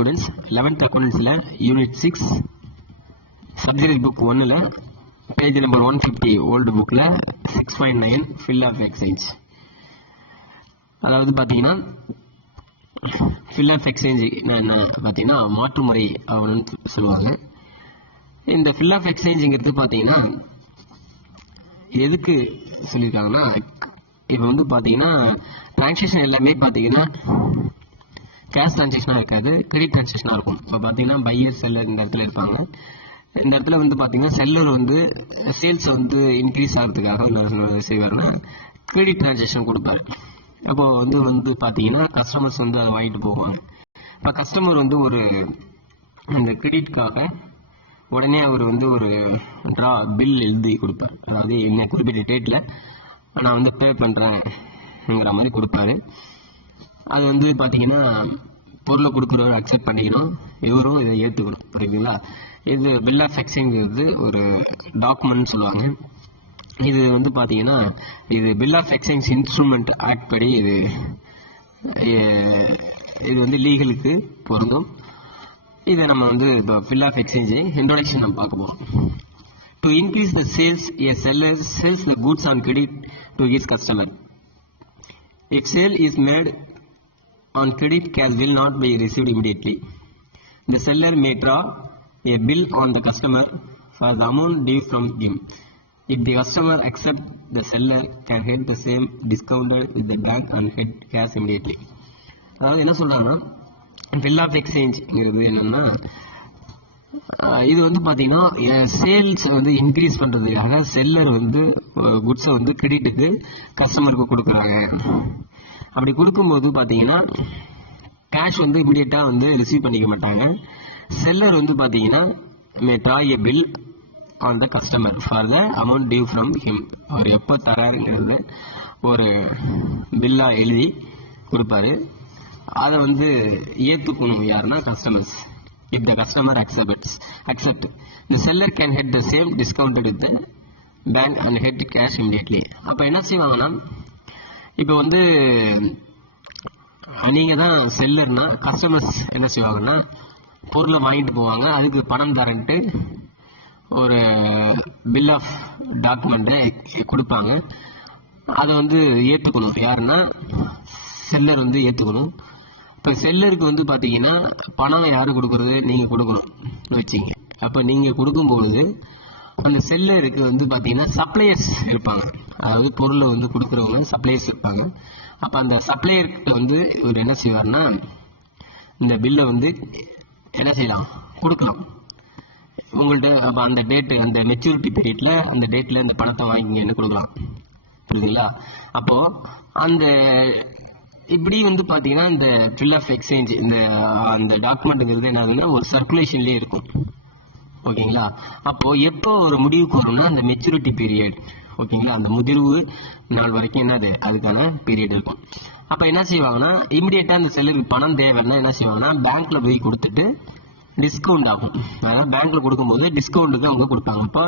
students, 11th accounts unit 6 subject book 1 page number 150 old book 6.9 fill of exchange. அதாவது பாத்தீங்கன்னா fill of exchange என்ன பாத்தீங்கன்னா மாற்று முறை அப்படின்னு சொல்லுவாங்க. இந்த fill of exchangeங்கிறது பாத்தீங்கன்னா எதுக்கு சொல்லிருக்காங்கன்னா, இப்போ வந்து பாத்தீங்கன்னா டிரான்சாக்ஷன் எல்லாமே பாத்தீங்கன்னா கேஷ் டிரான்சாக்ஷனா இருக்காது, கிரெடிட் டிரான்சாக்ஷனா இருக்கும். இப்போ பாத்தீங்கன்னா பையர் செல்லர் இந்த இடத்துல இருப்பாங்க. இந்த இடத்துல வந்து பாத்தீங்கன்னா செல்லர் வந்து சேல்ஸ் வந்து இன்க்ரீஸ் ஆகிறதுக்காக என்ன செய்வாருன்னா கிரெடிட் டிரான்சாக்ஷன் கொடுப்பாரு. அப்போ வந்து பாத்தீங்கன்னா கஸ்டமர்ஸ் வந்து அதை வாங்கிட்டு போவாங்க. இப்போ கஸ்டமர் வந்து ஒரு இந்த கிரெடிட்காக உடனே அவர் வந்து ஒரு பில் எழுதி கொடுப்பார். அதாவது என்ன குறிப்பிட்ட டேட்ல நான் வந்து பே பண்றேங்கிற மாதிரி கொடுப்பாரு. அது வந்து பாத்தீங்கன்னா பொருளை கொடுக்குறவர் அக்செப்ட் பண்ணிக்கணும், இவரும் இதை ஏற்றுக்கணும். புரியுதுங்களா? இது பில் ஆஃப் எக்ஸ்சேஞ்ச் ஒரு டாக்குமெண்ட் சொல்லுவாங்க. இது வந்து பாத்தீங்கன்னா இது bill of exchange instrument act படி இது வந்து லீகலுக்கு பொருந்தும். இதை நம்ம வந்து இப்போ பில் ஆஃப் எக்ஸ்சேஞ்ச் இன்ட்ரோடக்ஷன் நம்ம பார்க்க போறோம். To increase the sales, a seller sells the goods on credit to his customer. If sale is made on credit, cash will not be received immediately. The seller may draw a bill on the customer for the amount due from him. If the customer accepts, the seller can get the same discounted with the bank and get cash immediately. அதாவது என்ன சொல்றாங்கன்னா bill of எக்ஸ்சேஞ்ச்ங்கிறது என்னன்னா, இது வந்து பாத்தீங்கன்னா sales வந்து increase பண்றதுக்காக seller வந்து குட்ஸை வந்து கிரெடிட்டுக்கு கஸ்டமருக்கு கொடுக்குறாங்க. அப்படி கொடுக்கும்போது பாத்தீங்கன்னா கேஷ் வந்து இமிடியேட்டா வந்து ரிசீவ் பண்ணிக்க மாட்டாங்க. செல்லர் வந்து பாத்தீங்கன்னா may draw a bill on the customer for the amount due from him. அவர் எப்போ தராருங்கிறது ஒரு பில்லா எழுதி கொடுப்பாரு. அதை வந்து ஏற்றுக்கணும் யாருன்னா customers. If the customer accept, the seller can get the same discounted with the bank and get cash immediately. அப்போ என்ன செய்வாங்கன்னா, இப்போ வந்து நீங்க தான் செல்லர்னா கஸ்டமர்ஸ் என்ன செய்வாங்கன்னா பொருளை வாங்கிட்டு போவாங்க, அதுக்கு பணம் தரன்ட்டு ஒரு பில் ஆஃப் டாக்குமெண்ட்டை கொடுப்பாங்க. அதை வந்து ஏற்றுக்கணும் யாருன்னா செல்லர் வந்து ஏற்றுக்கணும். இப்போ செல்லருக்கு வந்து பார்த்தீங்கன்னா பணம் யாரு கொடுக்கறது, நீங்க கொடுக்கணும் வச்சிங்க. அப்போ நீங்க கொடுக்கும்பொழுது அந்த செல்லருக்கு வந்து பார்த்தீங்கன்னா சப்ளையர்ஸ் இருப்பாங்க. அதாவது பொருளை வந்து கொடுக்குறவங்க சப்ளையர்ஸ் இருப்பாங்க. அப்போ அந்த சப்ளையர்கிட்ட வந்து இவர் என்ன செய்வார்னா இந்த பில்லை வந்து என்ன செய்யலாம், கொடுக்கலாம் உங்கள்கிட்ட. அப்போ அந்த டேட்டு அந்த மெச்சூரிட்டி பீரியட்ல அந்த டேட்ல இந்த பணத்தை வாங்கிங்கன்னு கொடுக்கலாம். புரியுதுங்களா? அப்போ அந்த இப்படி வந்து பாத்தீங்கன்னா இந்த பில் ஆஃப் எக்ஸ்சேஞ்ச் அந்த டாக்குமெண்ட்ங்கிறது என்ன ஒரு சர்க்குலேஷன்லயே இருக்கும். ஓகேங்களா? அப்போ எப்போ ஒரு முடிவுக்கு வரும்னா அந்த மெச்சூரிட்டி பீரியட். ஓகேங்களா? அந்த முதிர்வு நாள் வரைக்கும் என்னது அதுக்கான பீரியட் இருக்கும். அப்ப என்ன செய்வாங்கன்னா இமிடியேட்டா அந்த செல்லருக்கு பணம் தேவைன்னா என்ன செய்வாங்கன்னா பேங்க்ல போய் கொடுத்துட்டு டிஸ்கவுண்ட் ஆகும். அதாவது பேங்க்ல கொடுக்கும்போது டிஸ்கவுண்ட்டுக்கு அவங்க கொடுப்பாங்க. அப்போ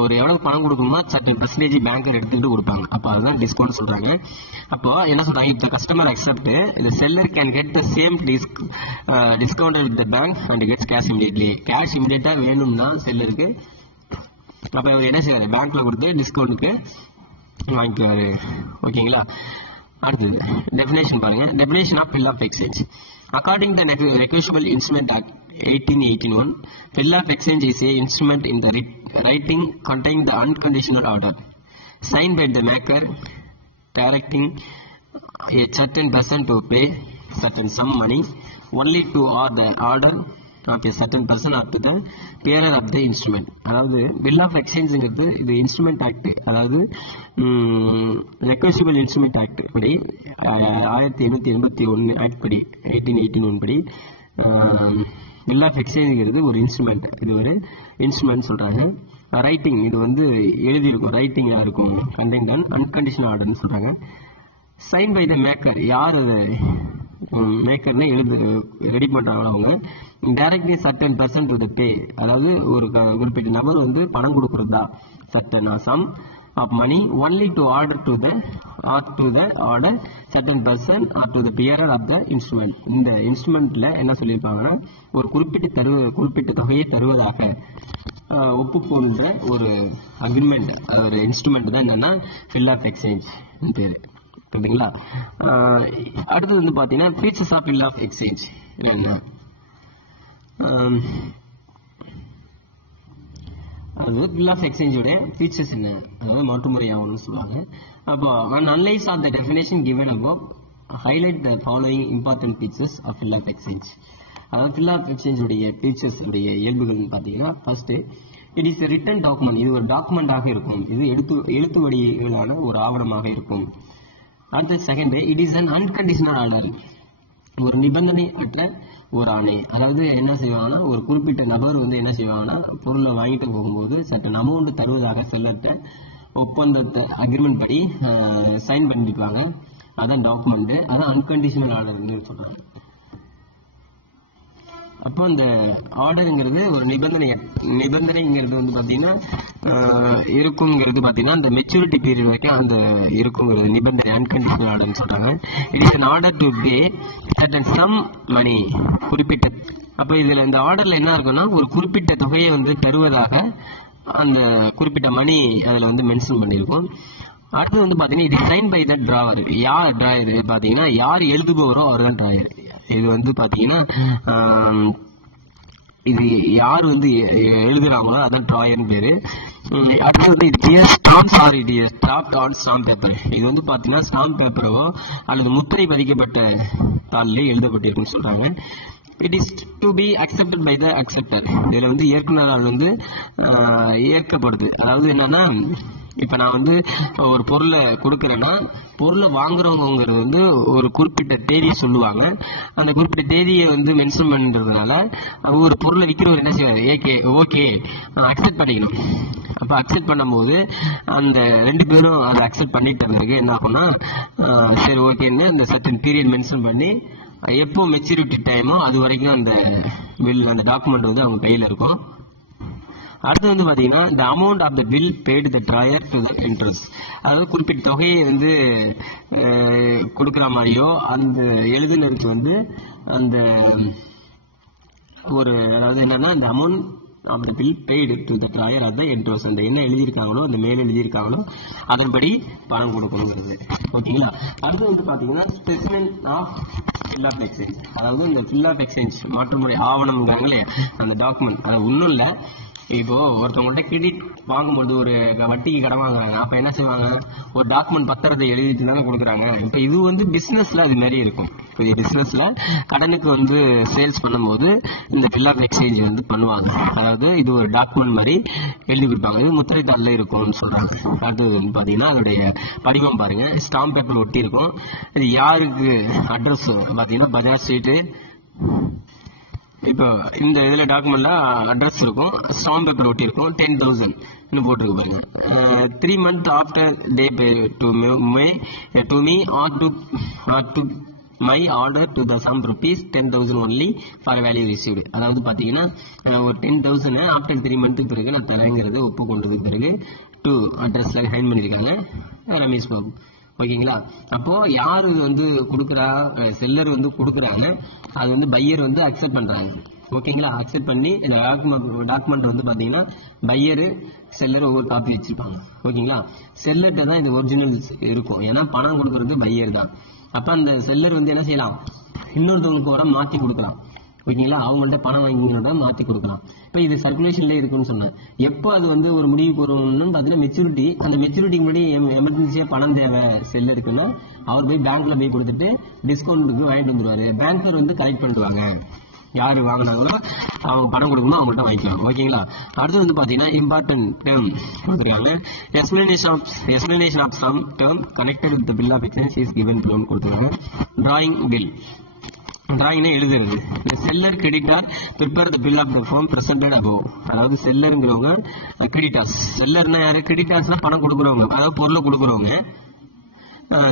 ஒரு எவ்வளவு பணம் கொடுக்கணும்னா 30% பேங்க் எடுத்துட்டு கொடுப்பாங்க. அப்போ அதான் டிஸ்கவுண்ட் சொல்றாங்க. அப்போ என்ன சொல்றாங்க, if the customer accept, the seller can get the same discount with the bank and gets cash immediately. Cash இமிடியேட்டா வேணும்னா செல்லருக்கு அப்ப அவர் என்ன செய்யறாரு, பேங்க்ல கொடுத்து டிஸ்கவுண்ட்டுக்கு வாங்கிக்கிறாரு. ஓகேங்களா? அடுத்தது டெஃபினேஷன் பாருங்க. Definition of bill of exchange. According to the Negotiable Instrument Act 1881, bill of exchange is a instrument in the writing containing the unconditional order signed by the maker directing a certain person to pay certain sum money only to the order of a certain person or to the bearer of the instrument. அதாவது bill of exchangeங்கிறது இது instrument act, அதாவது negotiable instrument act படி 1881 act படி 1881 படி bill of எக்ஸ்சேஞ்சுங்கிறது ஒரு instrument. இது ஒரு instrument சொல்றாங்க. ரைட்டிங் இது வந்து எழுதியிருக்கும், ரைட்டிங்கா இருக்கும். கண்டென்ட் ஆன் அன்கண்டிஷனல் ஆர்டர்னு சொல்றாங்க. சைன் பை த மேக்கர், யார் அதை மேக்கர்னா ரெடி பண்றாங்களோ அவங்க. Directly certain person to the pay, அதாவது ஒரு குறிப்பிட்ட நபர் வந்து பணம் கொடுக்கறதா certain sum of money only to order to the order certain person or to the bearer of the instrument. இந்த இன்ஸ்ட்ருமெண்ட்ல என்ன சொல்லியிருப்பாங்கன்னா ஒரு குறிப்பிட்ட தொகையை தருவதாக ஒப்புக்கொண்ட ஒரு அக்ரிமெண்ட், ஒரு இன்ஸ்ட்ருமெண்ட் தான் என்னன்னா பில் ஆஃப் எக்ஸ்சேஞ்ச் பேரு. சரிங்களா? அடுத்தது வந்து பாத்தீங்கன்னா features of bill of exchange என்ன, அதாவது பில் ஆஃப் எக்ஸ்சேஞ்சோட ஃபீச்சர்ஸ் என்ன, அதாவது மாற்றுமுறை ஆகும்னு சொல்லுவாங்க. அப்போ analyse of the definition given above highlight the following important features of bill of exchange. அதாவது பில் ஆஃப் எக்ஸ்சேஞ்ச் உடைய ஃபீச்சர்ஸ் உடைய இயல்புகள் பார்த்தீங்கன்னா first it is written document, இது ஒரு டாக்குமெண்டாக இருக்கும், இது எழுத்து வடிவிலான ஒரு ஆவணமாக இருக்கும். அடுத்து second it is an unconditional order, ஒரு நிபந்தனை அற்ற ஒரு ஆணை. அதாவது என்ன செய்வாங்கன்னா ஒரு குறிப்பிட்ட நபர் வந்து என்ன செய்வாங்கன்னா பொருளை வாங்கிட்டு போகும்போது சட்டன் அமௌண்ட் தருவதாக செல்லட்ட ஒப்பந்தத்தை அக்ரிமெண்ட் படி சைன் பண்ணிருப்பாங்க, அதான் டாக்குமெண்ட், அதான் அன்கண்டிஷனல் ஆர்டர்னு சொல்றாங்க. அப்போ அந்த ஆர்டருங்கிறது ஒரு நிபந்தனைங்கிறது வந்து பாத்தீங்கன்னா இருக்குங்கிறது பாத்தீங்கன்னா அந்த மெச்சூரிட்டி பீரியட் வரைக்கும் அந்த இருக்குங்கிறது நிபந்தனை, அன்கண்டிஷனல் ஆர்டர்னு சொல்றாங்க. It is an order to pay certain sum money, குறிப்பிட்ட. அப்ப இதுல இந்த ஆர்டர்ல என்ன இருக்குன்னா ஒரு குறிப்பிட்ட தொகையை வந்து தருவதாக அந்த குறிப்பிட்ட மணி அதுல வந்து மென்ஷன் பண்ணியிருக்கும். அடுத்து வந்து பாத்தீங்கன்னா இது சைன் பை த டிராவர், யார் டிராயர் பாத்தீங்கன்னா யார் எழுதுபவரோ அவர்கள் டிராயர். இது வந்து பாத்தீங்கன்னா இது யார் வந்து எழுதுறாங்களோ அதான் டிராயர்னு பேரு. அடுத்து வந்து இது stamp R it is draft on stamp paper, இது வந்து பாத்தீங்கன்னா ஸ்டாம்ப் பேப்பரோ அல்லது முத்திரை பதிக்கப்பட்ட தாளிலே எழுதப்பட்டிருக்குன்னு சொல்றாங்க. It is to be accepted by the acceptor, இதுல வந்து ஏற்கனவே வந்து ஏற்கப்படுது. அதாவது என்னன்னா இப்ப நான் வந்து ஒரு பொருளை கொடுக்கறேன்னா பொருளை வாங்குறவங்கிறது வந்து ஒரு குறிப்பிட்ட தேதியை சொல்லுவாங்க, அந்த குறிப்பிட்ட தேதியை வந்து மென்ஷன் பண்றதுனால ஒரு பொருளை விற்கிறவர் என்ன செய்வாரு, ஓகே அக்செப்ட் பண்ணிக்கணும். அப்ப அக்செப்ட் பண்ணும்போது அந்த ரெண்டு பேரும் அதை அக்செப்ட் பண்ணிட்டு பிறகு என்ன ஆகும்னா சரி ஓகேன்னு அந்த சர்டன் பீரியட் மென்ஷன் பண்ணி எப்போ மெச்சூரிட்டி டைமோ அது வரைக்கும் அந்த பில் அந்த டாக்குமெண்ட் வந்து அவங்க கையில இருக்கும். அடுத்து வந்து பாத்தீங்கன்னா the amount of the bill paid the drawer to the interest, அதாவது குறிப்பிட்ட தொகையை வந்து கொடுக்குற மாதிரியோ அந்த எழுதினருக்கு வந்து அந்த ஒரு அதாவது என்னன்னா அந்த amount of the bill paid to the drawer of the interest, அந்த என்ன எழுதியிருக்காங்களோ அந்த மேல் எழுதியிருக்காங்களோ அதன்படி பணம் கொடுக்கணுங்கிறது. ஓகேங்களா? அடுத்து வந்து பாத்தீங்கன்னா specimen of bill of exchange, அதாவது இந்த பில் ஆஃப் எக்ஸ்சேஞ்ச் மாற்றுமுறை ஆவணம்ங்கிறாங்களே அந்த டாக்குமெண்ட், அது ஒன்றும் இல்லை. இப்போ ஒருத்தவங்கள்ட்ட கிரெடிட் வாங்கும்போது ஒரு வட்டிக்கு கடன் வாங்குறாங்க, அப்ப என்ன செய்வாங்க ஒரு டாக்குமெண்ட் பத்திரத்தை எழுதிட்டு தானே கொடுக்குறாங்க. இப்போ இது வந்து பிசினஸ்ல இது மாதிரி இருக்கும். இப்போ பிசினஸ்ல கடனுக்கு வந்து சேல்ஸ் பண்ணும்போது இந்த பில் ஆஃப் எக்ஸ்சேஞ்ச் வந்து பண்ணுவாங்க. அதாவது இது ஒரு டாக்குமெண்ட் மாதிரி எழுதி கொடுப்பாங்க, இது முத்திரை தாளில் இருக்கும்னு சொல்றாங்க. அது பாத்தீங்கன்னா அதோடைய படிவம் பாருங்க, ஸ்டாம்ப் பேப்பர் ஒட்டி இருக்கும். இது யாருக்கு அட்ரஸ் பாத்தீங்கன்னா பஜாஜ் ஸ்ட்ரீட். இப்போ இந்த இதுல டாக்குமெண்ட்ல அட்ரஸ் இருக்கும், ஸ்டாம்ப் பேப்பர் ஒட்டி இருக்கும், 10,000 போட்டுருக்கு பாருங்க. 3 months after they pay to me or to my order to the sum rupees 10,000 only for value received, அதாவது பாத்தீங்கன்னா ஒரு 10,000 ஆஃப்டர் 3 months பிறகு நான் தரேங்கிறது ஒப்புக்கொண்டதுக்கு பிறகு டூ அட்ரஸ்ல ஹேண்ட் பண்ணிருக்காங்க ரமேஷ் பாபு. ஓகேங்களா? அப்போ யாரு வந்து கொடுக்குறா, செல்லர் வந்து கொடுக்குறாங்க, அது வந்து பையர் வந்து அக்செப்ட் பண்றாங்க. ஓகேங்களா? அக்செப்ட் பண்ணி டாக்குமெண்ட் வந்து பாத்தீங்கன்னா பையரு செல்லர் ஒவ்வொரு காப்பி வச்சிருப்பாங்க. ஓகேங்களா? செல்லர்கிட்ட தான் இது ஒரிஜினல் இருக்கும், ஏன்னா பணம் கொடுக்கறது பையர் தான். அப்ப அந்த செல்லர் வந்து என்ன செய்யலாம், இன்னொருத்தவங்களுக்கு வர மாத்தி கொடுக்கலாம். ஓகேங்களா? அவங்கள்ட்ட பணம் வாங்கினோட மாற்றி கொடுக்கலாம். இப்போ இது சர்க்குலேஷன்ல இருக்குன்னு சொன்னேன். எப்போ அது வந்து ஒரு முடிவு போறோம்னு பார்த்தீங்கன்னா மெச்சூரிட்டி, அந்த மெச்சூரிட்டிக்கு முன்னாடி எமர்ஜென்சியா பணம் தேவை செல்ல இருக்குன்னா அவர் போய் பேங்க்ல போய் கொடுத்துட்டு டிஸ்கவுண்ட்டுக்கு வாங்கிட்டு வந்துருவாரு. பேங்கர் வந்து கலெக்ட் பண்ணுவாங்க, யாரு வாங்கினாங்களோ அவங்க பணம் கொடுக்கணும், அவங்கள்ட்ட வாங்கிக்கலாம். ஓகேங்களா? அடுத்து வந்து பாத்தீங்கன்னா இம்பார்ட்டன்ட் டேர்ம் கொடுத்துருக்காங்க. Explanation of some term connected with bill of exchange is given below கொடுத்துருக்காங்க. டிராயிங் பில், டிராயிங்னா எழுதுறது. Seller creditor prepare the bill of the form presented above, அதாவது செல்லருங்கிறவங்க கிரெடிட்டார்ஸ். செல்லர்னா யாரு, கிரெடிட்டார்ஸ்னா பணம் கொடுக்குறவங்க, அதாவது பொருளை கொடுக்குறவங்க.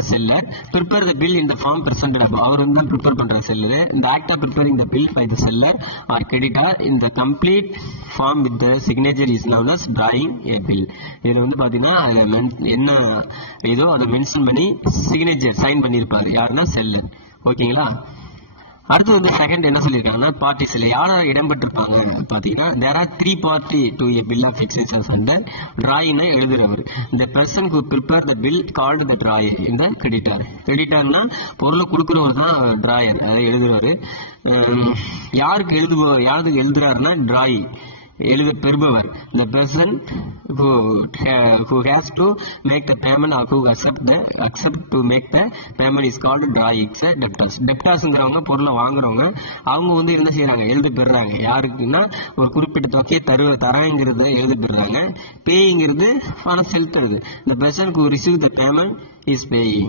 seller prepare the bill in the form presented above. அவர் வந்து ப்ரிப்பேர் பண்ற செல்லர். இந்த act of preparing the bill by the seller or creditor in the complete form with the signature is known as drawing a bill. இதுல வந்து பாத்தீங்கன்னா என்ன ஏதோ அதை mention பண்ணி சிக்னேச்சர் சைன் பண்ணியிருப்பாரு யாருன்னா செல்லர். ஓகேங்களா? அடுத்து வந்து செகண்ட் என்ன சொல்லியிருக்காங்கன்னா பார்ட்டிஸ்ல யாரும் இடம்பெற்றிருப்பாங்க பார்த்தீங்கன்னா there are 3 party to a bill of expenses under drawing எழுதுறவர். the person who prepare the bill called the drawer in the creditor. creditorனா பொருளை கொடுக்குறவர் தான் drawer, அதை எழுதுறவர். யாருக்கு எழுதுறாருன்னா drawing எழுத பெறுபவர். the person who has to make the payment or who accept to make the payment is called drawing debtors. debtorsங்கிறவங்க பொருளை வாங்குறவங்க, அவங்க வந்து என்ன செய்யறாங்க, எழுத பெறுறாங்க. யாருக்குன்னா ஒரு குறிப்பிட்ட தொகையை தரங்கிறத எழுத பெறுறாங்க. பேய்ங்கிறது பணம் செலுத்துறது. the person who receive the payment is paying.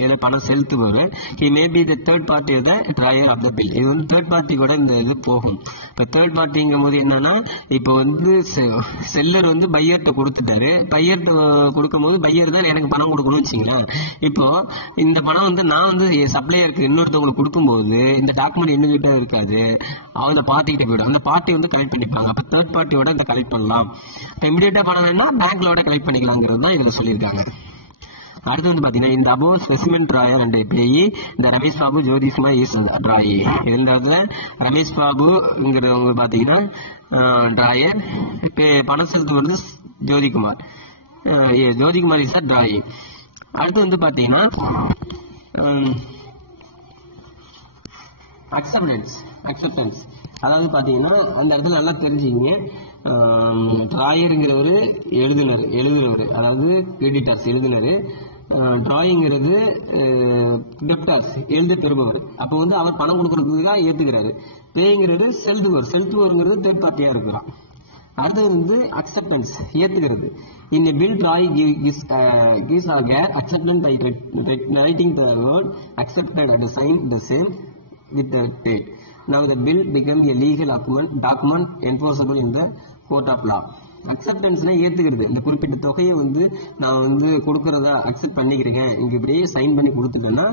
இதில் பணம் செலுத்துபவர். he may be the third party of the drawer of the bill. இது வந்து தேர்ட் பார்ட்டி கூட இந்த இது போகும். இப்போ தேர்ட் பார்ட்டிங்கும் போது என்னன்னா, இப்போ வந்து செல்லர் வந்து பையர்கிட்ட கொடுத்துட்டாரு. பையர்கிட்ட கொடுக்கும் போது பையர் தான் எனக்கு பணம் கொடுக்கணும்னு வச்சுங்களேன். இப்போ இந்த பணம் வந்து நான் வந்து சப்ளையருக்கு இன்னொருத்தவங்களுக்கு கொடுக்கும்போது இந்த டாக்குமெண்ட் என்னகிட்ட இருக்காது, அவங்க பார்ட்டிக்கிட்ட போயிடும். அந்த பார்ட்டி வந்து கலெக்ட் பண்ணிப்பாங்க. அப்போ தேர்ட் பார்ட்டியோட இதை கலெக்ட் பண்ணலாம். இப்போ இமீடியட்டா பணம் வேணா பேங்க்லோட கலெக்ட் பண்ணிக்கலாங்கிறது தான் இதுல சொல்லியிருக்காங்க. அடுத்து வந்து பாத்தீங்கன்னா இந்த above specimen drawer and payee இந்த ரமேஷ் பாபு ஜோதிஷ்மா இஸ் drawer. இந்த இடத்துல ரமேஷ் பாபுங்கிறவங்க பாத்தீங்கன்னா drawer, பணம் செலுத்துவது ஜோதிகுமார். Jothikumar is drawer. அடுத்து வந்து பாத்தீங்கன்னா அக்செப்டன்ஸ். அதாவது பாத்தீங்கன்னா அந்த இடத்துல நல்லா தெரிஞ்சுக்கிங்க. டிராயருங்கிறவரு எழுதுறவர், அதாவது கிரெடிட்டர்ஸ் எழுதுனரு. டிராயிங்கிறது டெப்டர்ஸ் எழுதி பெறுபவர். அப்போ வந்து அவர் பணம் கொடுக்கறதுக்காக ஏத்துக்கிறாரு. பேங்கிறது செலுத்துவருங்கிறது தேர்ட் பார்ட்டியா இருக்கிறான். அது வந்து அக்செப்டன்ஸ் ஏத்துக்கிறது. இந்த bill drawing gives a get acceptance by writing the word accepted and sign the same with the date. Now the bill becomes a legal document enforceable in the court of law. அக்செப்டன்ஸ்னா ஏத்துக்கிறது. இந்த குறிப்பிட்ட தொகையை வந்து நான் வந்து கொடுக்கறதா accept பண்ணிக்கிறேன், இங்க இப்படியே சைன் பண்ணி கொடுத்துட்டேன்னா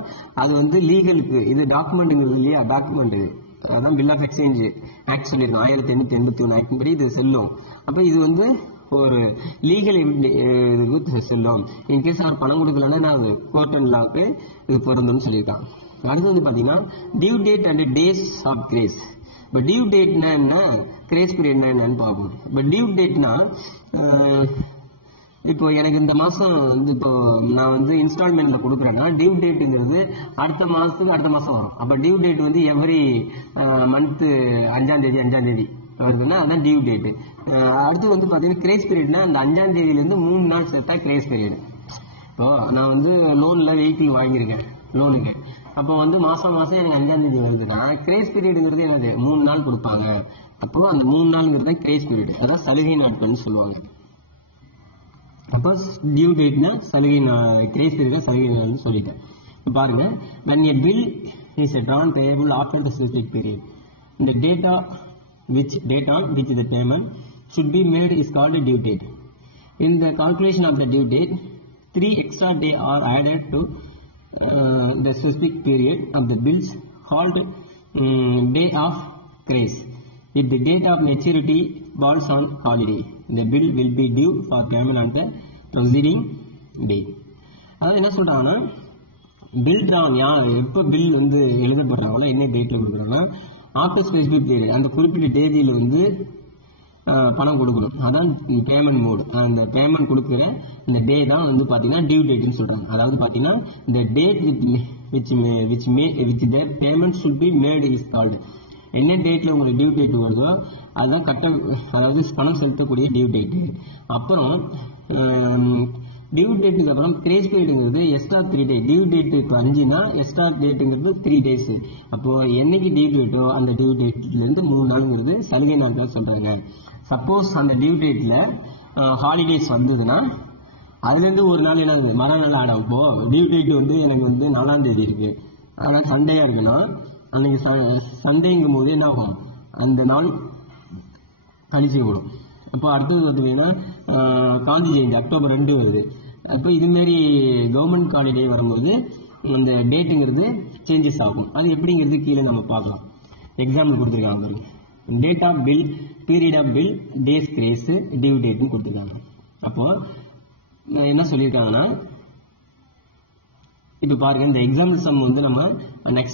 அது வந்து லீகலுக்கு, இது டாக்குமெண்ட்டுங்கிறது இல்லையா, டாக்குமெண்ட் அதான் பில் ஆஃப் எக்ஸ்சேஞ்ச் ஆக்ட் சொல்லியிருக்கோம் 1881 ஆக்ட் படி இது செல்லும். அப்ப இது வந்து ஒரு லீகல் செல்லும். இன்கேஸ் அவர் பணம் கொடுக்கலன்னா நான் கோர்ட் அண்ட் லாக்கு இது பொருந்தும்னு சொல்லியிருக்கான். அடுத்து வந்து பாத்தீங்கன்னா due date and days of grace. இப்போ டியூ டேட்னா என்ன, கிரேஸ் பீரியட்னா என்னன்னு பார்ப்போம். இப்போ டியூ டேட்னா இப்போ எனக்கு இந்த மாசம் வந்து இப்போ நான் வந்து இன்ஸ்டால்மெண்ட்ல கொடுக்குறேன்னா டியூ டேட்டுங்கிறது அடுத்த மாசம் வரும். அப்போ டியூ டேட் வந்து எவ்ரி மந்த் 5ஆம் தேதி வருதுன்னா அதுதான் டியூ டேட்டு. அடுத்து வந்து பாத்தீங்கன்னா கிரேஸ் பீரியட்னா அந்த 5ஆம் தேதியிலேருந்து 3 நாள் சேர்த்தா கிரேஸ் பீரியட். இப்போ நான் வந்து லோன்ல வெஹிக்கிள் வாங்கியிருக்கேன் லோனுக்கு. அப்போ வந்து மாசம் எனக்கு 5ஆம் தேதி வருதுன்னா கிரேஸ் பீரியடுங்கிறது என்னது 3 நாள் கொடுப்பாங்க. அப்போ அந்த 3 நாள்ங்கிறது தான் கிரேஸ் பீரியட், அதான் சலுகை நாட்கள்னு சொல்லுவாங்க. அப்போ டியூ டேட்னா சலுகை கிரேஸ் பீரியட் சலுகை நாள்னு சொல்லிட்டேன். பாருங்க, when a bill is drawn payable after the specific period, the date on which the payment should be made is called due date. In the calculation of the due date, 3 extra days are added to the specific period of the bills called day of grace. If the date of maturity falls on holiday, the bill will be due for payment on the preceding day. அதாவது என்ன சொல்றாங்கன்னா, bill எப்போ bill வந்து எழுதப்படுறாங்களோ என்ன டேட்ல கொடுக்குறாங்கன்னா after specific period, அந்த குறிப்பிட்ட தேதியில் வந்து பணம் கொடுக்கணும். அதான் பேமெண்ட் மோடு. அந்த பேமெண்ட் கொடுக்குற இந்த டே தான் வந்து பார்த்தீங்கன்னா டியூ டேட்னு சொல்றாங்க. அதாவது பார்த்தீங்கன்னா இந்த date which payment should be made is called. என்ன டேட்ல உங்களுக்கு டியூ டேட் வருதோ அதுதான் அதாவது பணம் செலுத்தக்கூடிய டியூ டேட்டு. அப்புறம் டியூ டேட்டுக்கு அப்புறம் கிரேஸ் பீரியடுங்கிறது எக்ஸ்ட்ரா 3 டே. டியூ டேட் இப்போ 5னா எக்ஸ்ட்ரா டேட்டுங்கிறது 3 டேஸ். அப்போ என்னைக்கு டியூ டேட்டோ அந்த டியூ டேட்ல இருந்து 3 நாள்ங்கிறது சலுகை நாட்கள் சொல்றாங்க. சப்போஸ் அந்த டியூ டேட்ல ஹாலிடேஸ் வந்ததுன்னா அதுல இருந்து ஒரு நாள் என்ன மறுநாள் ஆடும். இப்போ டியூ டேட் வந்து எனக்கு வந்து 4ஆம் தேதி இருக்கு, ஆனால் சண்டேயா இருக்குன்னா அன்னைக்கு சண்டேங்கும் போது என்ன ஆகும், அந்த நாள் கழிச்சு விடும். இப்போ அடுத்தது பார்த்தீங்கன்னா காந்தி ஜெயந்தி அக்டோபர் 2 வருது. அப்போ இதுமாரி கவர்மெண்ட் ஹாலிடே வரும்போது இந்த டேட்டுங்கிறது சேஞ்சஸ் ஆகும். அது எப்படிங்கிறது கீழே நம்ம பார்க்கலாம். எக்ஸாம்பிள் கொடுத்துருக்காங்க, date of bill, period of bill, days grace, due டேட்னு கொடுத்துருக்காங்க. அப்போ என்ன சொல்லியிருக்காங்கன்னா, இப்போ பாருங்க, இந்த எக்ஸாம்பிள் சம் வந்து நம்ம நெக்ஸ்ட்